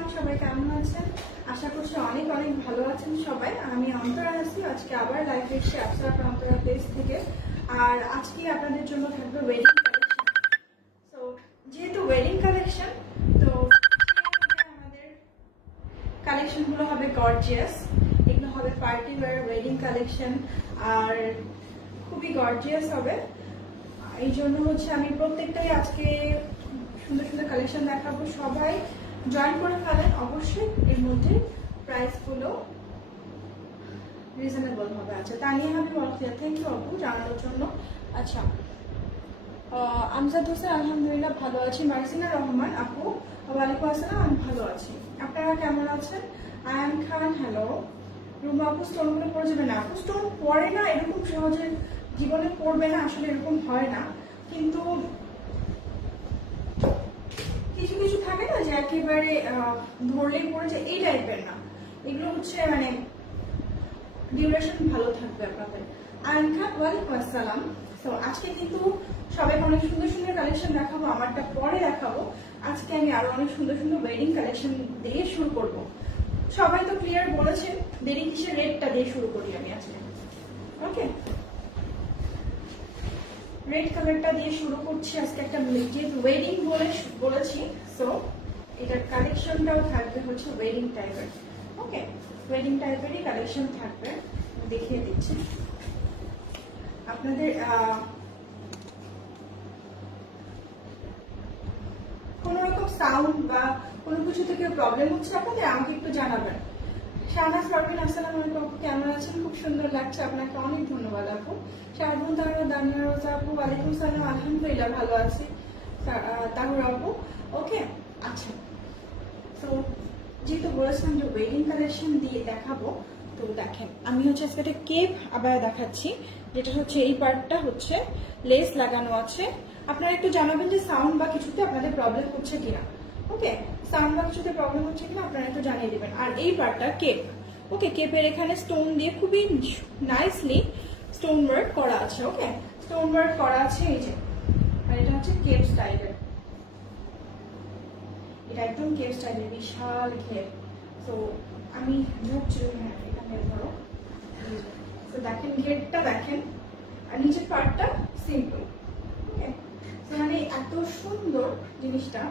Everyone, সবাই কেমন আছেন? আশা করছি অনেক অনেক ভালো আছেন সবাই। আমি অন্তরা আছি, আজকে আবার লাইভ এসেছি আপনার অন্তরা পেজ থেকে। আর আজকে আপনাদের জন্য থাকবে ওয়েডিং কালেকশন। সো যেহেতু ওয়েডিং কালেকশন, তো আমাদের কালেকশনগুলো হবে গর্জিয়াস। এগুলো হবে পার্টি ওয়্যার ওয়েডিং কালেকশন আর খুবই গর্জিয়াস হবে। এই জন্য আমি প্রত্যেকটাই আজকে সুন্দর সুন্দর কালেকশন দেখাবো। সবাই জয়েন করে ফেলেন অবশ্যই। এর মধ্যে প্রাইস গুলো রিজনেবল হবে। আচ্ছা, তানিয়া হাবিব অলখিয়া, থ্যাংক ইউ আপু জানানোর জন্য। আচ্ছা, আমজাদ হোসেন আলহামদুলিল্লাহ ভালো আছি। মার্জিনা রহমান আপু, ওয়ালাইকুম আসসালাম, আমি ভালো আছি। আপনারা কেমন আছেন? আয়ান খান, হ্যালো। রুমা আপু, স্টোনগুলো পড়ে যাবে না? আপু স্টোন পড়ে না, এরকম সহজে জীবনে পড়বে না, আসলে এরকম হয় না। কিন্তু কিছু কিছু থাকে না যে একেবারে ধরলেই পড়ে যায়, এই টাইপের না। এগুলো মানে ডিউরেশন ভালো থাকবে আপনাদের। আয়ান খান, ওয়ালাইকুম আসসালাম। তো আজকে কিন্তু সবাই অনেক সুন্দর সুন্দর কালেকশন দেখাবো, আমারটা পরে দেখাবো। আজকে আমি আরো অনেক সুন্দর সুন্দর ওয়েডিং কালেকশন দিয়ে শুরু করব। সবাই তো ক্লিয়ার বলেছেন, দেরি কিসের, রেডটা দিয়ে শুরু করি আমি আজকে। ওকে, রেড কালারটা দিয়ে শুরু করছি আজকে। একটা যেহেতু ওয়েডিং বলেছি, সো এটার কালেকশনটাও থাকবে ওয়েডিং টাইপের। ওকে, ওয়েডিং টাইপেরই কালেকশন থাকবে, দেখিয়ে দিচ্ছি আপনাদের। কোন রকম সাউন্ড বা কোনো কিছু থেকে প্রবলেম হচ্ছে আপনাদের, আমাকে একটু জানাবেন। শাহনাজ পারভিন, আসসালামু আলাইকুম, কেমন আছেন? খুব সুন্দর লাগছে, আপনাকে অনেক ধন্যবাদ আপু। শাহরুন তাহরা, দানিয়া রোজা আপু, ওয়ালাইকুম সালাম, আলহামদুলিল্লাহ ভালো আছি তাহুর আপু। ওকে, আচ্ছা, তো যেহেতু বলেছিলাম যে ওয়েডিং কালেকশন দিয়ে দেখাবো, তো দেখেন আমি আজকে একটা কেপ আবার দেখাচ্ছি, যেটা এই পার্টটা লেস লাগানো আছে। আপনারা একটু জানাবেন যে সাউন্ড বা কিছুতে আপনাদের প্রবলেম হচ্ছে কিনা। ওকে, সাউন্ড বা কিছুতে প্রবলেম হচ্ছে কিনা আপনারা একটু জানিয়ে দিবেন। আর এই পার্টটা কেপ। ওকে, কেপের এখানে স্টোন দিয়ে খুবই নাইসলি স্টোন ওয়ার্ক করা আছে। ওকে, স্টোন ওয়ার্ক করা আছে এই যে। আর এটা কেপ স্টাইলের, এটা একদম কেপ স্টাইলের বিশাল ঘের। তো আমি এখানে ধরো, তো দেখেন ঘেরটা দেখেন, আর নিচের পার্টটা সিম্পল। ওকে, মানে এত সুন্দর জিনিসটা।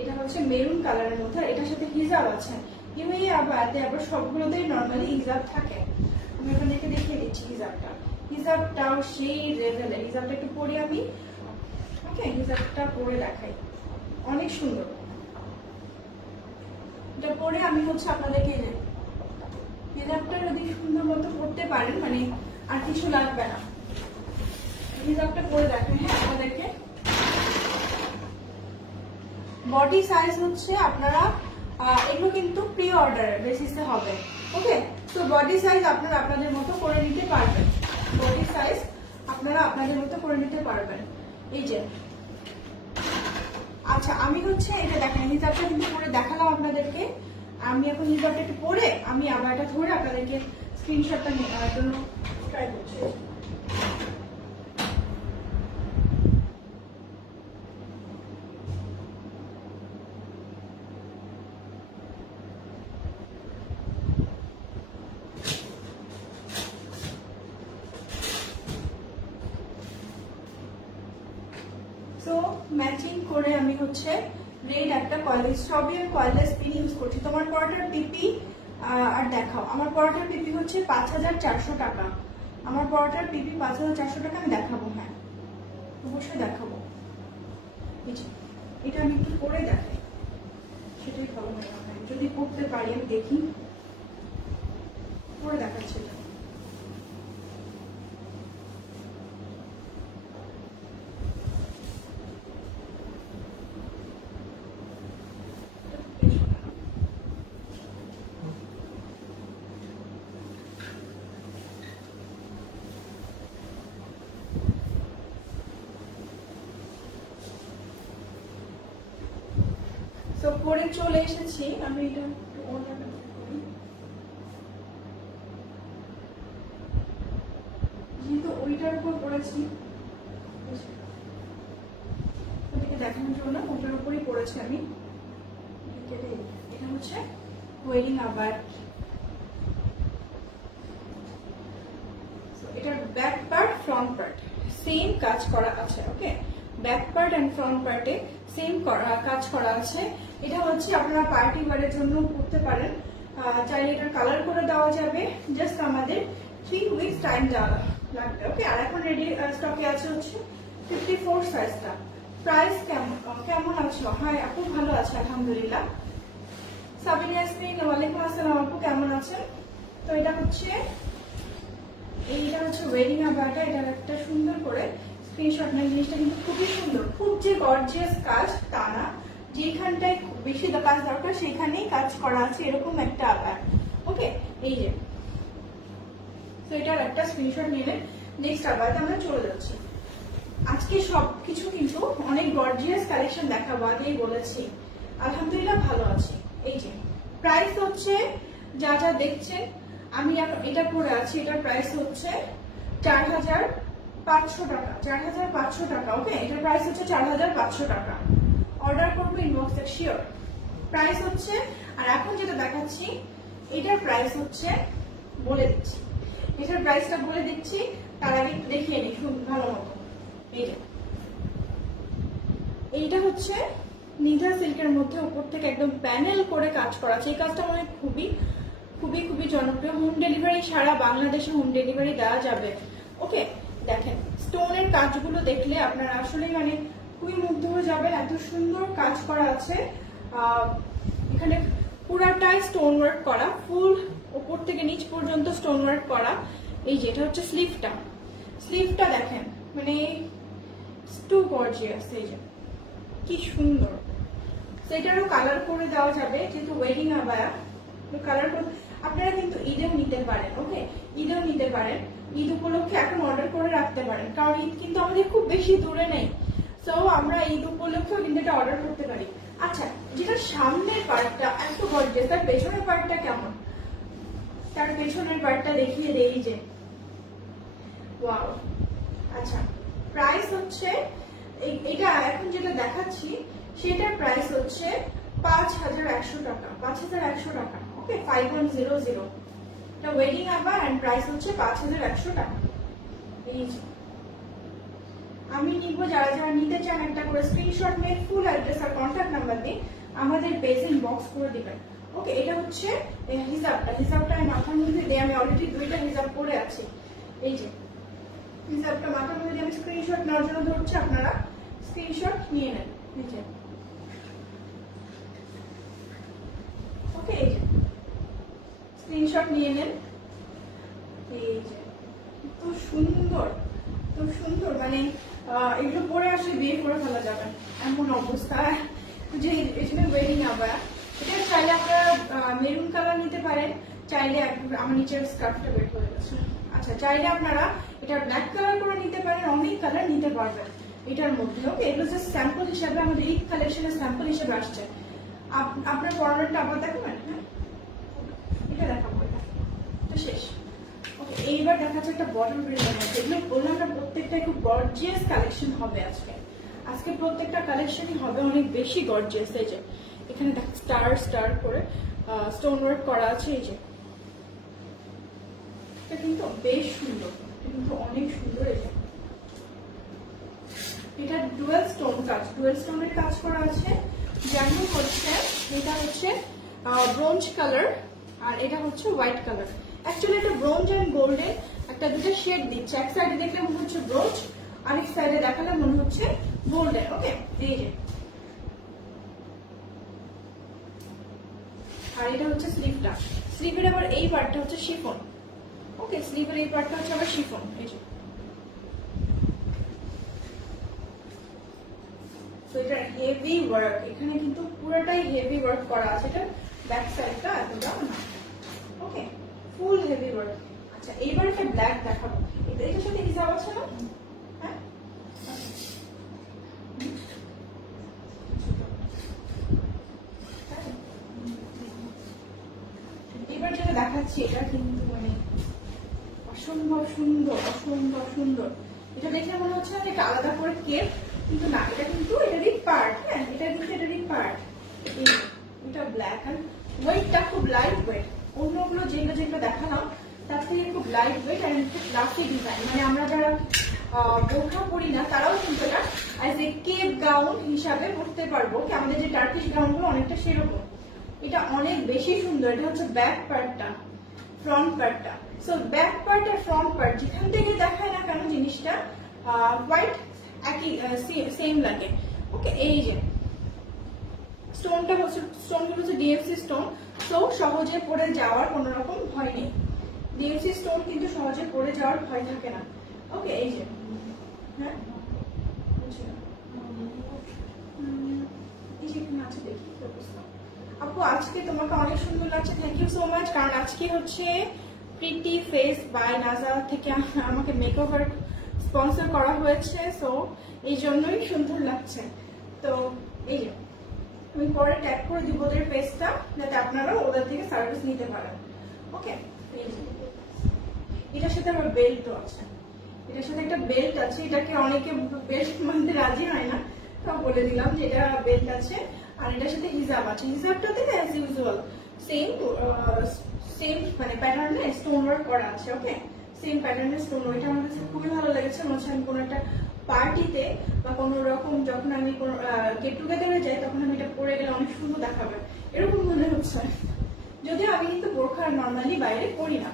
এটা মেরুন কালারের মধ্যে, এটার সাথে হিজাব আছে। ইউএই আবার সবগুলোতেই নর্মালি হিজাব থাকে। আমি আপনাদেরকে দেখিয়ে দিচ্ছি হিজাবটা। হিজাবটাও সেই লেভেলের। হিজাবটা একটু পরে আমি, ওকে, হিজাবটা পরে দেখাই, অনেক সুন্দর। এটা পরে আমি আপনাদেরকে হিজাবটা যদি সুন্দর মতো পরতে পারেন, মানে আর কিছু লাগবে না। হিজাবটা পরে দেখেন। হ্যাঁ, আপনাদেরকে বডি সাইজ আপনারা এগুলো কিন্তু প্রি অর্ডারের বেসিসে হবে। ওকে, তো বডি সাইজ আপনারা আপনাদের মতো করে নিতে পারবেন। বডি সাইজ আপনারা আপনাদের মতো করে নিতে পারবেন। এই যে, আচ্ছা, আমি এটা দেখেন হিজাবটা কিন্তু পরে দেখালাম আপনাদেরকে। আমি এখন হিজাবটা একটু পরে আমি আবার এটা ধরে আপনাদেরকে স্ক্রিনশটটা নেওয়ার জন্য ট্রাই করছি। তো ম্যাচিং করে আমি রেড একটা কয়েললেস, সবই আমি কয়েললেস পিন ইউজ করছি। তোমার পরাটার পিপি আর দেখাও। আমার পরাটার পিপি ৫,৪০০ টাকা। আমার পরাটার পিপি ৫,৪০০ টাকা। আমি দেখাবো, হ্যাঁ অবশ্যই দেখাবো। এটা আমি একটু পরে দেখাই, সেটাই ভালো হয়। যদি করতে পারি আমি দেখি, পরে দেখাচ্ছি এটা। তো পরে চলে এসেছি আমি। এটা যেহেতু ওইটার উপর পড়েছি, আপনাদেরকে দেখানোর জন্য ওটার উপরই পড়েছি আমি। এটা হচ্ছে ওয়েডিং আবার, এটার back part front part same কাজ করা আছে। ওকে, ব্যাক পার্ট এন্ড ফ্রন্ট পার্টে সেম কাজ করা আছে। এটা হচ্ছে আপনারা পার্টি ওয়্যারের জন্য পরতে পারেন, চাইলে এটা কালার করে দেওয়া যাবে। জাস্ট আমাদের 3 উইকস টাইম লাগবে। ওকে, আর এখন রেডি স্টকে আছে হচ্ছে 54 সাইজটা। প্রাইস কেমন আছো? হ্যাঁ আপু ভালো আছে আলহামদুলিল্লাহ। সাবিনা ইয়াসমিন ওয়ালাইকুম আসসালাম আপু, কেমন আছেন? তো এটা হচ্ছে ওয়েডিং আবারটা। এটার একটা সুন্দর করে স্ক্রিনশট নেন। জিনিসটা কিন্তু খুবই সুন্দর, খুব যে গর্জিয়াস কাজ তা না, যেখানটায় বেশি কাজ দরকার সেখানেই কাজ করা আছে, এরকম একটা আবার। ওকে, এই যে তো এটার একটা স্ক্রিনশট নিলেন। নেক্সট আবারটা আমরা চলে যাচ্ছি। আজকে সবকিছু কিন্তু অনেক গর্জিয়াস কালেকশন দেখাবো, আগেই বলেছি। আলহামদুলিল্লাহ ভালো আছি। এই যে প্রাইস হচ্ছে যা যা দেখছেন, আমি এটা পরে আছি, এটার প্রাইস হচ্ছে 4500 টাকা। 4500 টাকা। ওকে, এটার প্রাইস হচ্ছে 4500 টাকা। অর্ডার করবো ইনবক্সে শিওর। প্রাইস হচ্ছে, আর এখন যেটা দেখাচ্ছি এটার প্রাইস হচ্ছে বলে দিচ্ছি, এটার প্রাইসটা বলে দিচ্ছি। তার আগে দেখিয়ে নিই ভালো মতো। এইটা হচ্ছে নিধা সিল্কের মধ্যে উপর থেকে একদম প্যানেল করে কাজ করা আছে। এই কাজটা মানে খুবই খুবই খুবই জনপ্রিয়। হোম ডেলিভারি সারা বাংলাদেশে হোম ডেলিভারি দেওয়া যাবে। ওকে, দেখেন স্টোনের কাজগুলো দেখলে আপনারা আসলে মানে খুবই মুগ্ধ হয়ে যাবেন, এত সুন্দর কাজ করা আছে। এখানে পুরাটাই স্টোন ওয়ার্ক করা, ফুল উপর থেকে নিচ পর্যন্ত স্টোন ওয়ার্ক করা। এই যে এটা হচ্ছে স্লিভটা দেখেন, মানে টু গর্জিয়াস। এই যে কি সুন্দর, সেটারও কালার করে দেওয়া যাবে, যেহেতু ওয়েডিং আবায়া কালার করে আপনারা কিন্তু ঈদেও নিতে পারেন। ওকে, ঈদেও নিতে পারেন, ঈদ উপলক্ষে এখন অর্ডার করে রাখতে পারেন, কারণ ঈদ কিন্তু আমাদের খুব বেশি দূরে নেই। সো আমরা ঈদ উপলক্ষেও কিন্তু এটা অর্ডার করতে পারি। আচ্ছা, যেটা সামনের পার্টটা এত গর্জিয়াস, তার পেছনের পার্টটা কেমন? তার পেছনের পার্টটা দেখিয়ে দেই যে ওয়াও। আচ্ছা, প্রাইস হচ্ছে এটা এখন যেটা দেখাচ্ছি সেটার প্রাইস হচ্ছে 5100 টাকা। 5100 টাকা। ওকে, 5100। এটা ওয়েডিং আবার এন্ড প্রাইস হচ্ছে 5100 টাকা। এই যে আমি নিব, যারা যারা নিতে চান একটা করে স্ক্রিনশট নিয়ে ফুল অ্যাড্রেস আর কন্ট্যাক্ট নাম্বার দিয়ে আমাদের পেজে ইনবক্স করে দিবেন। ওকে, এটা হচ্ছে হিসাবটা আমি মাথার মধ্যে দিয়ে, আমি অলরেডি 2টা হিসাব করে আছি। এই যে হিসাবটা মাথার মধ্যে দিয়ে আমি স্ক্রিনশট নেওয়ার জন্য ধরছি, আপনারা স্ক্রিনশট নিয়ে নেন। ওকে, এই যে স্ক্রিনশট নিয়ে নেন। এই যে তো সুন্দর, তো সুন্দর, মানে এগুলো পরে আসলে বিয়ে করে ফেলা যাবে এমন অবস্থা। যে এখানে ওয়েডিং আবার এটা চাইলে আপনারা মেরুন কালার নিতে পারেন, চাইলে আমার নিচের স্কার্ফটা বের হয়ে গেছে। আচ্ছা, চাইলে আপনারা এটা ব্ল্যাক কালার করে নিতে পারেন, অনেক কালার নিতে পারবেন এটার মধ্যে। ওকে, এগুলো জাস্ট স্যাম্পল হিসাবে আমাদের ঈদ কালেকশনের স্যাম্পল হিসেবে আসছে। আপনার পরনেরটা আবার দেখাবেন? হ্যাঁ, এটা দেখাবো, এটা শেষ। ওকে, এইবার দেখাচ্ছে একটা বটল প্রিন্টের মধ্যে। এগুলো বললাম না, প্রত্যেকটাই খুব গর্জিয়াস কালেকশন হবে আজকে প্রত্যেকটা কালেকশনই হবে অনেক বেশি গর্জিয়াস। এই যে এখানে স্টার করে স্টোন ওয়ার্ক করা আছে। এই যে এটা কিন্তু বেশ সুন্দর, কিন্তু অনেক সুন্দর। এই যে এটা ডুয়েল স্টোনের কাজ করা আছে। যেমন হচ্ছে এটা হচ্ছে ব্রোঞ্জ কালার আর এটা হচ্ছে হোয়াইট কালার। অ্যাকচুয়ালি এটা ব্রোঞ্জ এন্ড গোল্ডেন একটা দুটো শেড দিচ্ছে। এক সাইডে দেখলে মনে হচ্ছে ব্রোঞ্জ, আরেক সাইডে দেখালে মনে হচ্ছে গোল্ডেন। ওকে, এই যে আর এটা হচ্ছে স্লিভের আবার এই পার্টটা হচ্ছে শিফন। ওকে, স্লিভের এই পার্টটা হচ্ছে আবার শিফন। এই যে তো এটা হেভি ওয়ার্ক, এখানে কিন্তু পুরোটাই হেভি ওয়ার্ক করা আছে। এটা ব্যাক সাইডটা এতটা না। ওকে, ফুল হেভি ওয়ার্ক। আচ্ছা, এইবার একটা ব্ল্যাক দেখাবো। এটার সাথে হিসাব আছে না? হ্যাঁ, এবার যেটা দেখাচ্ছি এটা কিন্তু মানে অসম্ভব সুন্দর, অসম্ভব সুন্দর। এটা দেখে মনে হচ্ছে না একটা আলাদা করে কেক কিন্তু না, এটা কিন্তু এটারই পার্ট। হ্যাঁ, এটা কিন্তু এটারই পার্ট। এটা ব্ল্যাক এন্ড ওয়েটটা খুব লাইট ওয়েট, অন্যগুলো যেগুলো যেগুলো দেখালাম তার থেকে খুব light weight and classy design. মানে আমরা যারা বোরখা পরি না তারাও কিন্তু এটা অ্যাজ এ কেপ গাউন হিসাবে পরতে পারবো। আমাদের যে টার্কিশ গাউনগুলো অনেকটা সেরকম। এটা অনেক বেশি সুন্দর। এটা হচ্ছে ব্যাক পার্টটা, ফ্রন্ট পার্টটা। সো ব্যাক পার্ট আর ফ্রন্ট পার্ট যেখান থেকে দেখায় না কেন জিনিসটা হোয়াইট একই সেম লাগে। ওকে, এই যে স্টোনটা হচ্ছে, স্টোনগুলো হচ্ছে ডিএফসি স্টোন। তো সহজে পড়ে যাওয়ার কোনো রকম ভয় নেই। ডিএফসি স্টোন কিন্তু সহজে পড়ে যাওয়ার ভয় থাকে না। ওকে, এই যে হ্যাঁ এই যে এখানে আছে, দেখি আপু আজকে তোমাকে অনেক সুন্দর লাগছে, থ্যাংক ইউ সো মাচ। কারণ আজকে হচ্ছে প্রিটি ফেস বাই নাজা থেকে আমাকে মেকওভার স্পন্সর করা হয়েছে, সো এই জন্যই সুন্দর লাগছে। তো এই যে আমি পরে ট্যাগ করে দিব ওদের পেজটা, যাতে আপনারা ওদের থেকে সার্ভিস নিতে পারেন। ওকে, এটার সাথে আমার বেল্টও আছে, এটার সাথে একটা বেল্ট আছে। এটাকে অনেকে বেল্ট মানতে রাজি হয় না, তাও বলে দিলাম যে এটা বেল্ট আছে। আর এটার সাথে হিজাব আছে। হিজাবটাতে অ্যাজ ইউজুয়াল সেম মানে প্যাটার্নে স্টোন ওয়ার্ক করা আছে। ওকে, সেম প্যাটার্নের স্টোন। ওইটা আমার কাছে খুবই ভালো লেগেছে। মনে হচ্ছে আমি কোনো একটা পার্টিতে বা কোনো রকম যখন আমি কোনো গেট টুগেদারে যাই তখন আমি এটা পরে গেলে অনেক সুন্দর দেখাবে, এরকম মনে হচ্ছে। যদিও আমি কিন্তু বোরখা নর্মালি বাইরে পরি না।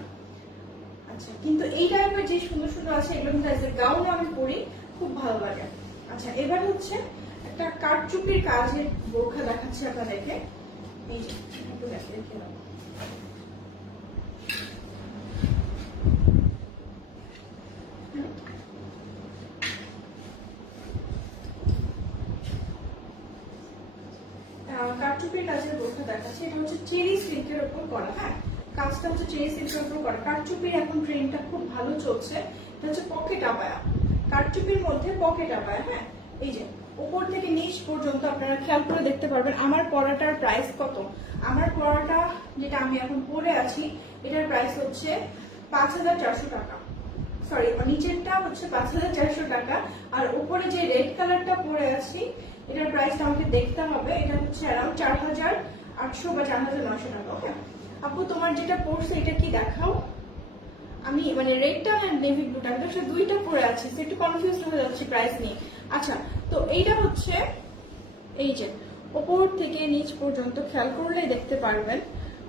আচ্ছা, কিন্তু এই টাইপের যে সুন্দর সুন্দর আছে এগুলো কিন্তু অ্যাজ এ গাউন আমি পরি, খুব ভালো লাগে। আচ্ছা, এবার হচ্ছে একটা কারচুপির কাজের বোরখা দেখাচ্ছি আপনাদেরকে। এই যে একটু দেখে দাও। কারচুপির কাজের বোরখা দেখাচ্ছি। এটা হচ্ছে চেরি সিল্কের উপর করা। হ্যাঁ, কাজটা হচ্ছে চেরি সিল্কের উপর করা। কারচুপির এখন ট্রেন্ডটা খুব ভালো চলছে। এটা হচ্ছে পকেট আবায়া, কারচুপির মধ্যে পকেট আবায়া। হ্যাঁ, এই যে উপর থেকে নিচ পর্যন্ত আপনারা খেয়াল করে দেখতে পারবেন। আমার পরাটার প্রাইস কত? আমার পরাটা যেটা আমি এখন পরে আছি এটার প্রাইস হচ্ছে ৫,৪০০ টাকা। সরি, নিচেরটা হচ্ছে ৫,৪০০ টাকা। আর উপরে যে রেড কালারটা পরে আছি এটার প্রাইসটা আমাকে দেখতে হবে। এটা হচ্ছে অ্যারাউন্ড ৪,৮০০ বা ৪,৯০০ টাকা। ওকে আপু, তোমার যেটা পড়ছে এটা কি দেখাও। আমি মানে রেডটা আর নেভি ব্লুটা দুইটা পরে আছি, একটু কনফিউজ হয়ে যাচ্ছে প্রাইস নিয়ে। আচ্ছা, তো এইটা হচ্ছে এই যে উপর থেকে নিচ পর্যন্ত খেয়াল করলেই দেখতে পারবেন।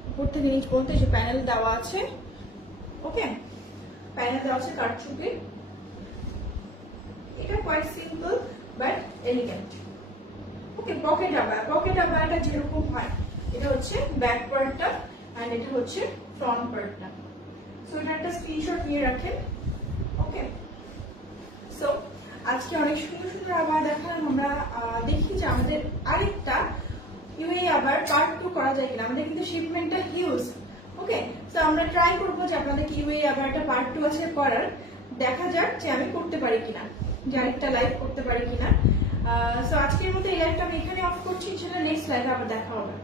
উপর থেকে নিচ পর্যন্ত এই যে প্যানেল দেওয়া আছে। ওকে, প্যানেল দেওয়া আছে কারচুপির। এটা quite simple but elegant. Okay, pocket আবায়া, পকেট আবায়াটা যেরকম হয় এটা হচ্ছে ব্যাক পার্টটা এন্ড এটা হচ্ছে ফ্রন্ট পার্টটা। সো এটা একটা স্ক্রিনশট নিয়ে রাখেন। ওকে, সো আজকে অনেক সুন্দর সুন্দর আবায়া দেখালাম। আমরা দেখি যে আমাদের আরেকটা ইউএই আবার পার্ট 2 করা যায় কিনা। আমাদের কিন্তু শিপমেন্টটা হিউজ। ওকে, সো আমরা ট্রাই করবো যে আপনাদেরকে ইউএই আবার একটা পার্ট 2 আছে করার। দেখা যাক যে আমি করতে পারি কিনা, যে আরেকটা লাইভ করতে পারি কিনা। সো আজকের মতো এই লাইভটা আমি এখানে অফ করছি। সেটা নেক্সট লাইভে আবার দেখা হবে।